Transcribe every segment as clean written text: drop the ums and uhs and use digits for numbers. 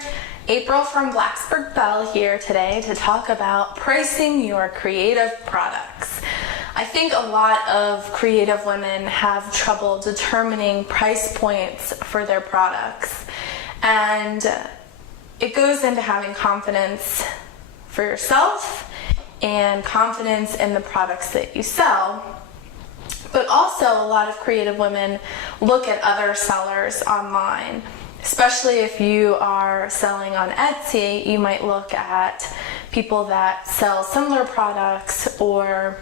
there. April from Blacksburg Bell here today to talk about pricing your creative products. I think a lot of creative women have trouble determining price points for their products, and it goes into having confidence for yourself and confidence in the products that you sell. But also, a lot of creative women look at other sellers online. Especially if you are selling on Etsy, you might look at people that sell similar products, or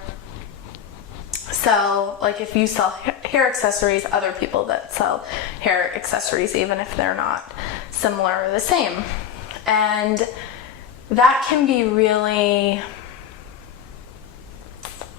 sell, like if you sell hair accessories, other people that sell hair accessories, even if they're not similar or the same. And that can be really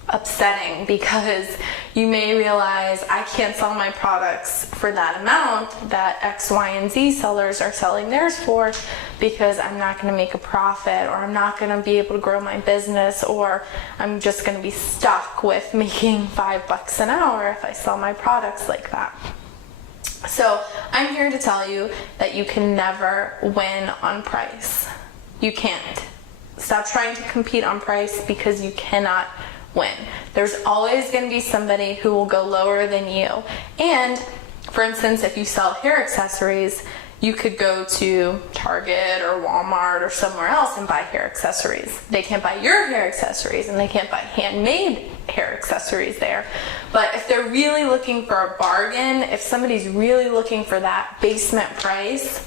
upsetting, because you may realize, I can't sell my products for that amount that X, Y, and Z sellers are selling theirs for, because I'm not going to make a profit, or I'm not going to be able to grow my business, or I'm just going to be stuck with making $5 an hour if I sell my products like that. So I'm here to tell you that you can never win on price. You can't. Stop trying to compete on price, because you cannot win. There's always going to be somebody who will go lower than you. And for instance, if you sell hair accessories, you could go to Target or Walmart or somewhere else and buy hair accessories. They can't buy your hair accessories, and they can't buy handmade hair accessories there. But if they're really looking for a bargain, if somebody's really looking for that basement price,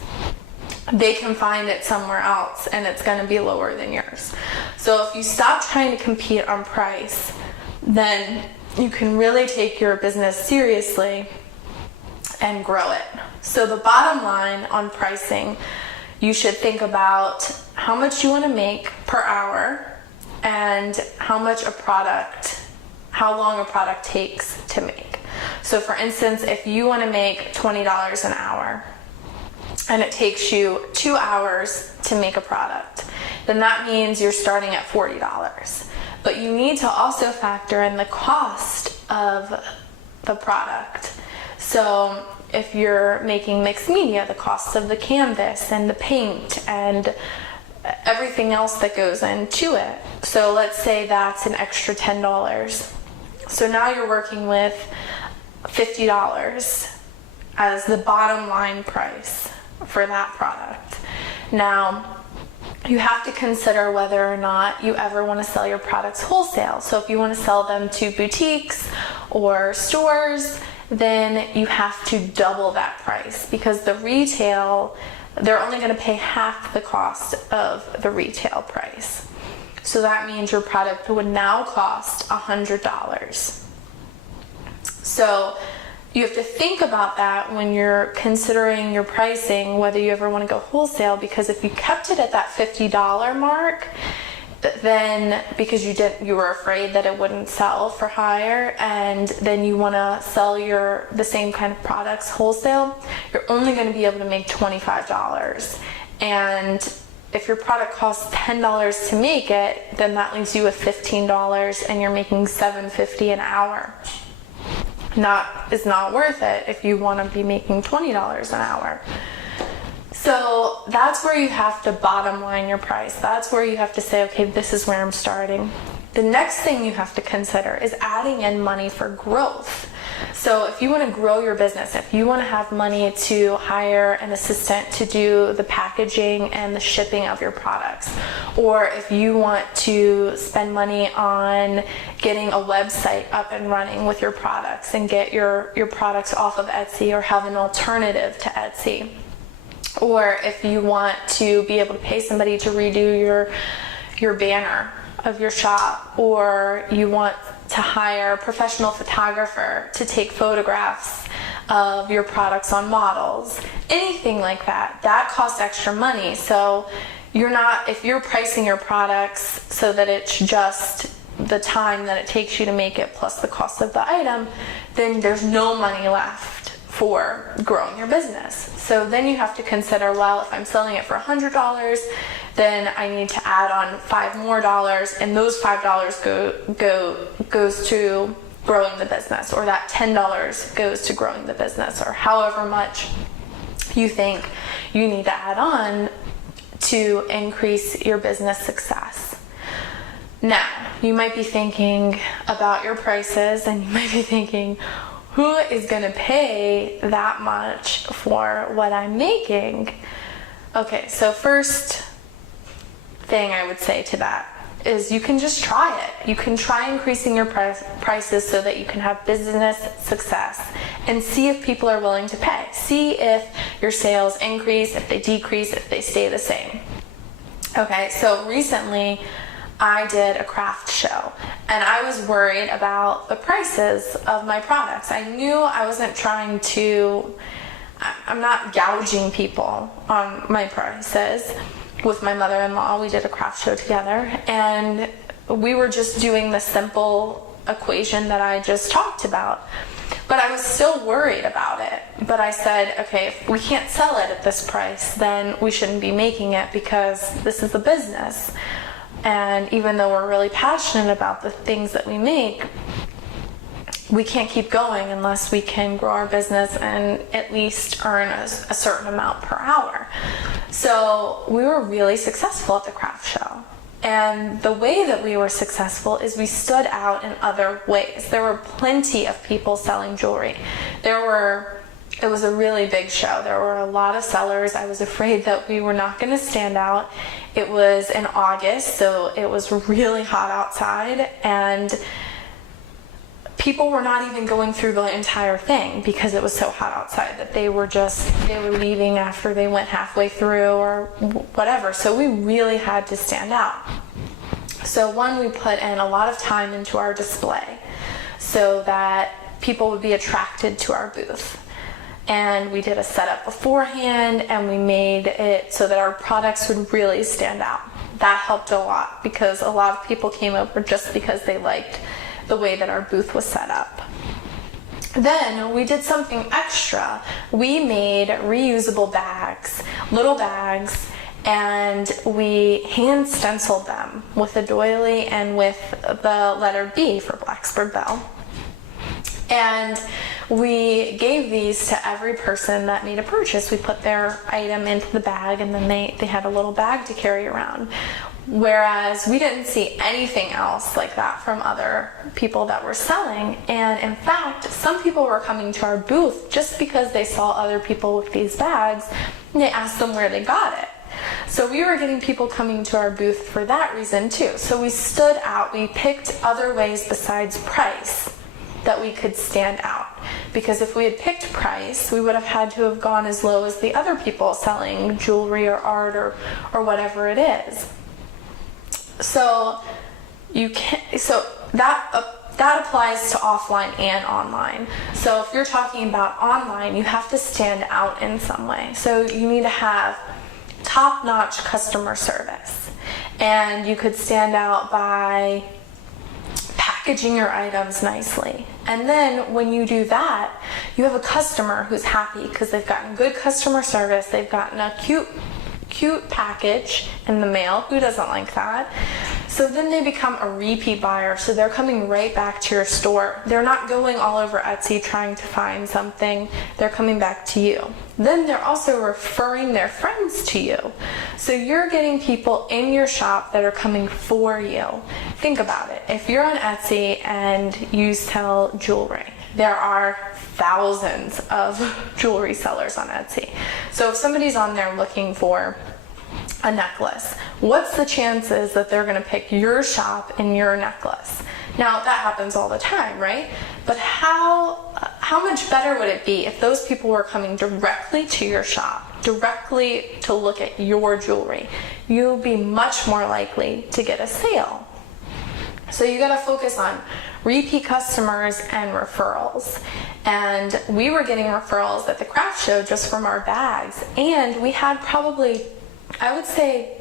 they can find it somewhere else, and it's going to be lower than yours. So if you stop trying to compete on price, then you can really take your business seriously and grow it. So the bottom line on pricing, you should think about how much you want to make per hour, and how long a product takes to make. So for instance, if you want to make $20 an hour, and it takes you 2 hours to make a product, then that means you're starting at $40. But you need to also factor in the cost of the product. So if you're making mixed media, the cost of the canvas and the paint and everything else that goes into it. So let's say that's an extra $10. So now you're working with $50 as the bottom line price for that product. Now, you have to consider whether or not you ever want to sell your products wholesale. So if you want to sell them to boutiques or stores, then you have to double that price, because the retail, they're only going to pay half the cost of the retail price. So that means your product would now cost $100. So you have to think about that when you're considering your pricing, whether you ever want to go wholesale, because if you kept it at that $50 mark, then because you were afraid that it wouldn't sell for higher, and then you want to sell the same kind of products wholesale, you're only going to be able to make $25. And if your product costs $10 to make it, then that leaves you with $15, and you're making $7.50 an hour. Is not worth it if you want to be making $20 an hour. So that's where you have to bottom line your price. That's where you have to say, okay, this is where I'm starting. The next thing you have to consider is adding in money for growth. So if you want to grow your business, if you want to have money to hire an assistant to do the packaging and the shipping of your products, or if you want to spend money on getting a website up and running with your products and get your products off of Etsy, or have an alternative to Etsy, or if you want to be able to pay somebody to redo your banner of your shop, or you want to hire a professional photographer to take photographs of your products on models, anything like that, that costs extra money. So if you're pricing your products so that it's just the time that it takes you to make it plus the cost of the item, then there's no money left for growing your business. So then you have to consider, well, if I'm selling it for $100, then I need to add on $5 more, and those $5 goes to growing the business, or that $10 goes to growing the business, or however much you think you need to add on to increase your business success. Now, you might be thinking about your prices, and you might be thinking, who is going to pay that much for what I'm making? Okay, so first thing I would say to that is you can just try it. You can try increasing your prices so that you can have business success and see if people are willing to pay. See if your sales increase, if they decrease, if they stay the same. Okay, so recently I did a craft show and I was worried about the prices of my products. I knew I wasn't trying to, I'm not gouging people on my prices. With my mother-in-law, we did a craft show together, and we were just doing the simple equation that I just talked about. But I was still worried about it. But I said, okay, if we can't sell it at this price, then we shouldn't be making it, because this is a business. And even though we're really passionate about the things that we make, we can't keep going unless we can grow our business and at least earn a certain amount per hour. So we were really successful at the craft show. And the way that we were successful is we stood out in other ways. There were plenty of people selling jewelry. It was a really big show. There were a lot of sellers. I was afraid that we were not going to stand out. It was in August, so it was really hot outside, and people were not even going through the entire thing because it was so hot outside that they were leaving after they went halfway through or whatever. So we really had to stand out. So one, we put in a lot of time into our display so that people would be attracted to our booth. And we did a setup beforehand, and we made it so that our products would really stand out. That helped a lot because a lot of people came over just because they liked the way that our booth was set up. Then we did something extra. We made reusable bags, little bags, and we hand stenciled them with a doily and with the letter B for Blacksburg Bell. And we gave these to every person that made a purchase. We put their item into the bag, and then they had a little bag to carry around. Whereas we didn't see anything else like that from other people that were selling. And in fact, some people were coming to our booth just because they saw other people with these bags, and they asked them where they got it. So we were getting people coming to our booth for that reason too. So we stood out. We picked other ways besides price that we could stand out. Because if we had picked price, we would have had to have gone as low as the other people selling jewelry or art or whatever it is. So that applies to offline and online. So if you're talking about online, you have to stand out in some way. So you need to have top-notch customer service. And you could stand out by packaging your items nicely. And then when you do that, you have a customer who's happy because they've gotten good customer service, they've gotten a cute package in the mail. Who doesn't like that? So then they become a repeat buyer. So they're coming right back to your store. They're not going all over Etsy trying to find something. They're coming back to you. Then they're also referring their friends to you. So you're getting people in your shop that are coming for you. Think about it. If you're on Etsy and you sell jewelry, there are thousands of jewelry sellers on Etsy. So if somebody's on there looking for a necklace, what's the chances that they're going to pick your shop and your necklace? Now, that happens all the time, right? But how much better would it be if those people were coming directly to your shop, directly to look at your jewelry? You'll be much more likely to get a sale. So you got to focus on repeat customers and referrals. And we were getting referrals at the craft show just from our bags. And we had probably, I would say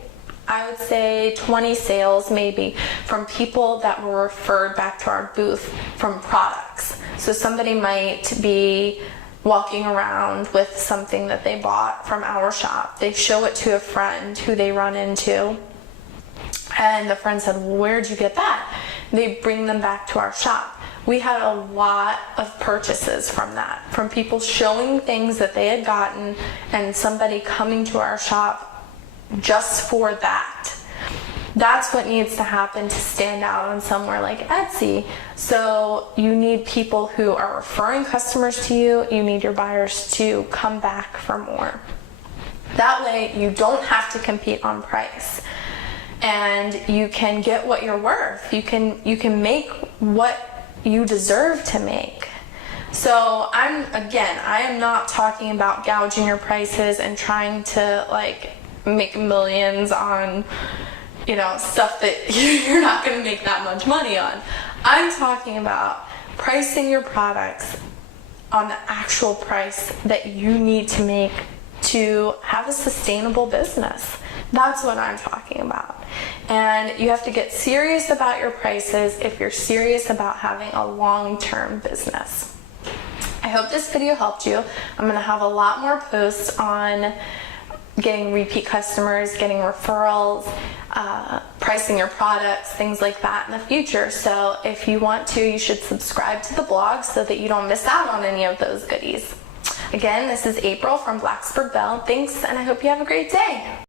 20 sales maybe from people that were referred back to our booth from products. So somebody might be walking around with something that they bought from our shop. They show it to a friend who they run into. And the friend said, "Where'd you get that?" They bring them back to our shop. we had a lot of purchases from that, from people showing things that they had gotten and somebody coming to our shop just for that. That's what needs to happen to stand out on somewhere like Etsy. So you need people who are referring customers to you. You need your buyers to come back for more. That way you don't have to compete on price, and you can get what you're worth. You can make what you deserve to make. So I am not talking about gouging your prices and trying to like make millions on, you know, stuff that you're not going to make that much money on. I'm talking about pricing your products on the actual price that you need to make to have a sustainable business. That's what I'm talking about. And you have to get serious about your prices if you're serious about having a long-term business. I hope this video helped you. I'm going to have a lot more posts on getting repeat customers, getting referrals, pricing your products, things like that in the future. So if you want to, you should subscribe to the blog so that you don't miss out on any of those goodies. Again, this is April from Blacksburg Belle. Thanks, and I hope you have a great day.